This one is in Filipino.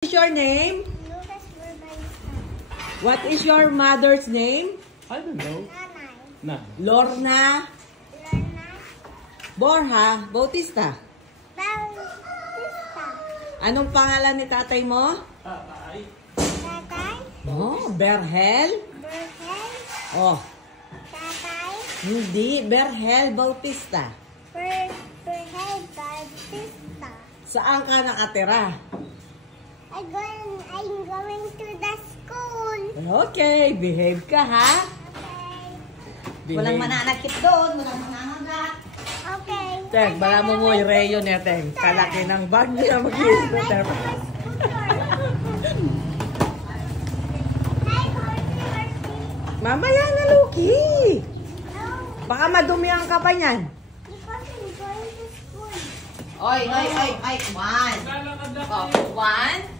What is your name? Lucas Burbanista. What is your mother's name? I don't know. Nanay. Nah. Lorna Lorna. Borja Bautista. Bautista. Anong pangalan ni tatay mo? Tatay. Tatay. Oh, Berhel? Berhel. Oh, Tatay. hindi. Berhel Bautista. Berhel Bautista. Saan ka nakatira? I'm going to the school. Okay, behave ka ha? Okay. Behave. Walang mananakit doon, walang manangagat. Okay. Teng, bala mo mo Reyo niya, Teng. Kalaki ng bag niya mag-scooter. Mamaya na, Luki. Baka madumihan ka pa niyan. Because I'm going to school. Oy, oy, oy, oy. One. Oh, one.